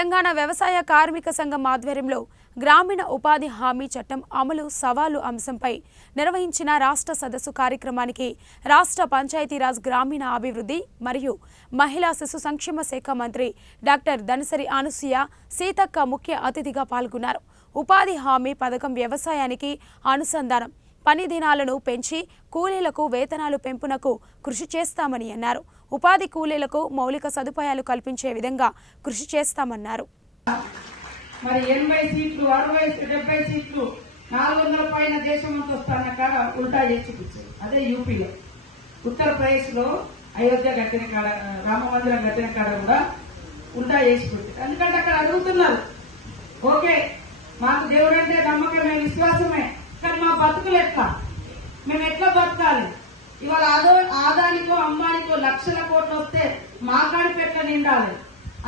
తెలంగాణ వ్యవసాయ కార్మిక సంఘం ఆధ్వర్యంలో గ్రామీణ ఉపాధి హామీ చట్టం అమలు సవాలు అంశంపై నిర్వహించిన రాష్ట్ర సదస్సు కార్యక్రమానికి రాష్ట్ర పంచాయతీరాజ్ గ్రామీణ అభివృద్ధి మరియు మహిళా శిశు సంక్షేమ శాఖ మంత్రి డాక్టర్ దనసరి అనసూయ సీతక్క ముఖ్య అతిథిగా పాల్గొన్నారు. ఉపాధి హామీ పథకం వ్యవసాయానికి అనుసంధానం, పని దినాలను పెంచి కూలీలకు వేతనాలు పెంపునకు కృషి చేస్తామని అన్నారు. ఉపాధి కూలీలకు మౌలిక సదుపాయాలు కల్పించే విధంగా కృషి చేస్తామన్నారు. మరి 80 సీట్లు 60 70 సీట్లు 400 పైన దేశమంతా వస్తాన కాడ ఉల్టా చేసి చూపించారు. అదే యూపీలో, ఉత్తరప్రదేశ్ లో అయోధ్య కట్టిన కాడ, రామ మందిరం కట్టిన కాడ కూడా ఉల్టా చేసి పెట్టారు. ఎందుకంటే అక్కడ అడుగుతున్నారు, ఓకే మాకు దేవుడు అంటే నమ్మకమే, విశ్వాసమే, కానీ మా బతుకులు ఎట్లా, మేము ఎట్లా బతకాలి, ఇవాళ ఆదానికో అంబానికో లక్షల కోట్లు వస్తే మా కడుపు ఎట్లా నిండాలి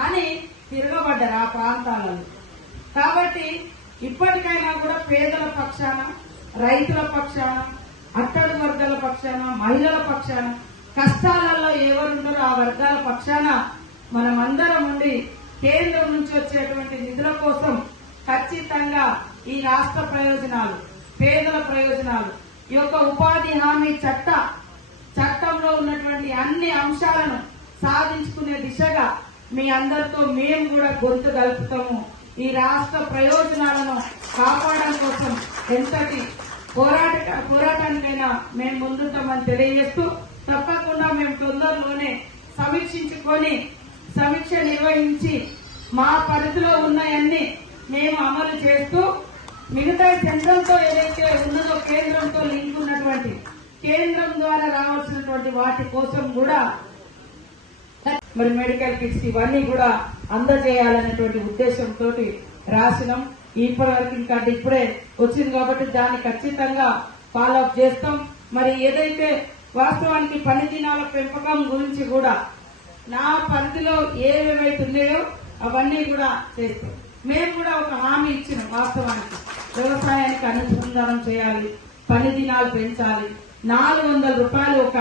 అని తిరగబడ్డారు ఆ ప్రాంతాలలో. కాబట్టి ఇప్పటికైనా కూడా పేదల పక్షాన, రైతుల పక్షాన, అట్టడుగు వర్గాల పక్షాన, మహిళల పక్షాన, కష్టాలలో ఎవరున్నారో ఆ వర్గాల పక్షాన మనం అందరం ఉండి కేంద్రం నుంచి వచ్చేటువంటి నిధుల కోసం ఖచ్చితంగా ఈ రాష్ట్ర ప్రయోజనాలు, పేదల ప్రయోజనాలు, ఈ యొక్క ఉపాధి హామీ చట్టంలో ఉన్నటువంటి అన్ని అంశాలను సాధించుకునే దిశగా మీ అందరితో మేము కూడా గొంతు కలుపుతాము. ఈ రాష్ట్ర ప్రయోజనాలను కాపాడడం కోసం ఎంతటి పోరాటానికైనా మేము ముందుంటామని తెలియజేస్తూ, తప్పకుండా మేము తొందరలోనే సమీక్ష నిర్వహించి మా పరిధిలో ఉన్నాయన్ని మేము అమలు చేస్తూ, మిగతా కేంద్రంతో ఏదైతే ఉన్నదో కేంద్రంతో లింక్ ఉన్నటువంటి కేంద్రం ద్వారా రావాల్సినటువంటి వాటి కోసం కూడా మరి మెడికల్ కిట్స్ ఇవన్నీ కూడా అందజేయాలనేటువంటి ఉద్దేశంతో రాసినాం. ఇప్పటి వరకు ఇంకా ఇప్పుడే వచ్చింది కాబట్టి దాన్ని ఖచ్చితంగా ఫాలో అప్ చేస్తాం. మరి ఏదైతే వాస్తవానికి పని దినాల పెంపకం గురించి కూడా నా పరిధిలో ఏవేవైతే ఉన్నాయో అవన్నీ కూడా చేస్తాం. మేము కూడా ఒక హామీ ఇచ్చినాం, వాస్తవానికి వ్యవసాయానికి అనుసంధానం చేయాలి, పని దినాలు పెంచాలి, 400 రూపాయలు ఒక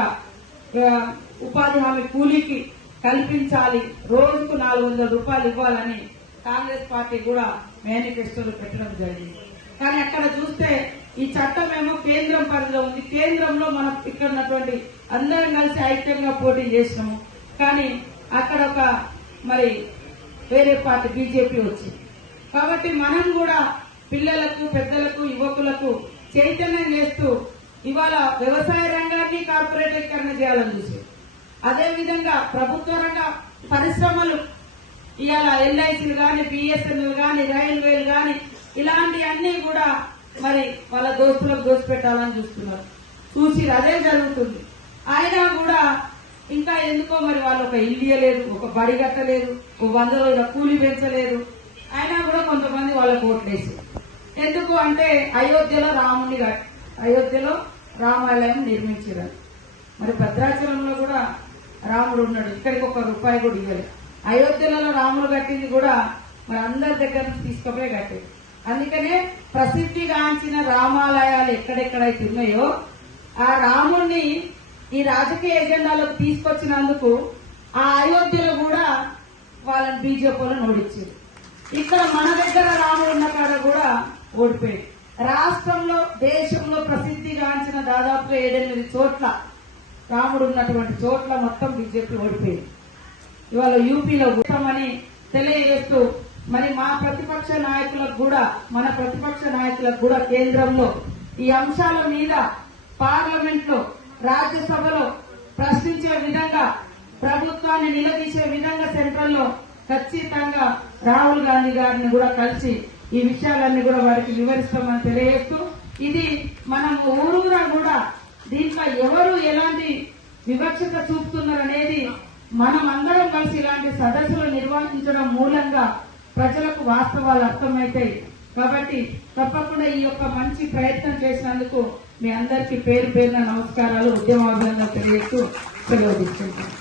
ఉపాధి హామీ కూలీకి కల్పించాలి, రోజుకు 400 రూపాయలు ఇవ్వాలని కాంగ్రెస్ పార్టీ కూడా మేనిఫెస్టోలో పెట్టడం జరిగింది. కానీ అక్కడ చూస్తే ఈ చట్టం ఏమో కేంద్రం పరిధిలో ఉంది. కేంద్రంలో మనం ఇక్కడ ఉన్నటువంటి అందరం కలిసి ఐక్యంగా పోటీ చేసినాము. కానీ అక్కడ ఒక మరి వేరే పార్టీ బీజేపీ వచ్చింది. కాబట్టి మనం కూడా పిల్లలకు, పెద్దలకు, యువకులకు చైతన్యం చేస్తూ ఇవాళ వ్యవసాయ రంగాన్ని కార్పొరేటీకరణ చేయాలని చూసి, అదేవిధంగా ప్రభుత్వ రంగ పరిశ్రమలు ఇవాళ ఎల్ఐసీలు గాని, బిఎస్ఎన్ఎల్ గాని, రైల్వేలు గాని ఇలాంటి అన్ని కూడా మరి వాళ్ళ దోస్తులకు దోసిపెట్టాలని చూస్తున్నారు. చూసి అదే జరుగుతుంది. అయినా కూడా ఇంకా ఎందుకో మరి వాళ్ళు ఒక ఇల్లు ఇయ్యలేదు, ఒక బడి కట్టలేదు, ఒక 100 రోజుల కూలీ పెంచలేదు. అయినా కూడా కొంతమంది వాళ్ళకు ఓట్లేసి, ఎందుకు అంటే అయోధ్యలో రామాలయం నిర్మించారు. మరి భద్రాచలంలో కూడా రాముడు ఉన్నాడు, ఇక్కడికి ఒక రూపాయి కూడా ఇవ్వలేదు. అయోధ్యలలో రాముడు కట్టింది కూడా మరి అందరి దగ్గర నుంచి తీసుకుపోయి కట్టేది. అందుకనే ప్రసిద్ధిగాంచిన రామాలయాలు ఎక్కడెక్కడైతే ఉన్నాయో ఆ రాముడిని ఈ రాజకీయ ఎజెండాలోకి తీసుకొచ్చినందుకు ఆ అయోధ్యలో కూడా వాళ్ళని బీజేపీలను ఓడించారు. ఇక్కడ మన దగ్గర రాముడు ఉన్న కాడ కూడా ఓడిపోయాడు. రాష్ట్రంలో, దేశంలో ప్రసిద్ధిగాంచిన దాదాపుగా 7-8 చోట్ల రాముడు ఉన్నటువంటి చోట్ల మొత్తం బీజేపీ ఓడిపోయింది. ఇవాళ యూపీలో కూటమని తెలియజేస్తూ మరి మన ప్రతిపక్ష నాయకులకు కూడా కేంద్రంలో ఈ అంశాల మీద పార్లమెంట్ లో, రాజ్యసభలో ప్రశ్నించే విధంగా, ప్రభుత్వాన్ని నిలదీసే విధంగా సెంట్రల్లో ఖచ్చితంగా రాహుల్ గాంధీ గారిని కూడా కలిసి ఈ విషయాలన్నీ కూడా వారికి వివరిస్తామని తెలియజేస్తూ, ఇది మనం ఊరూరా కూడా దీంట్లో ఎవరు ఎలాంటి వివక్షత చూపుతున్నారనేది మనం అందరం కలిసి ఇలాంటి సదస్సులు నిర్వహించడం మూలంగా ప్రజలకు వాస్తవాలు అర్థమవుతాయి. కాబట్టి తప్పకుండా ఈ యొక్క మంచి ప్రయత్నం చేసినందుకు మీ అందరికీ పేరు పేరున నమస్కారాలు, ఉద్యమాభినందనలు తెలియజేస్తూ సెలవు తీసుకుంటాను.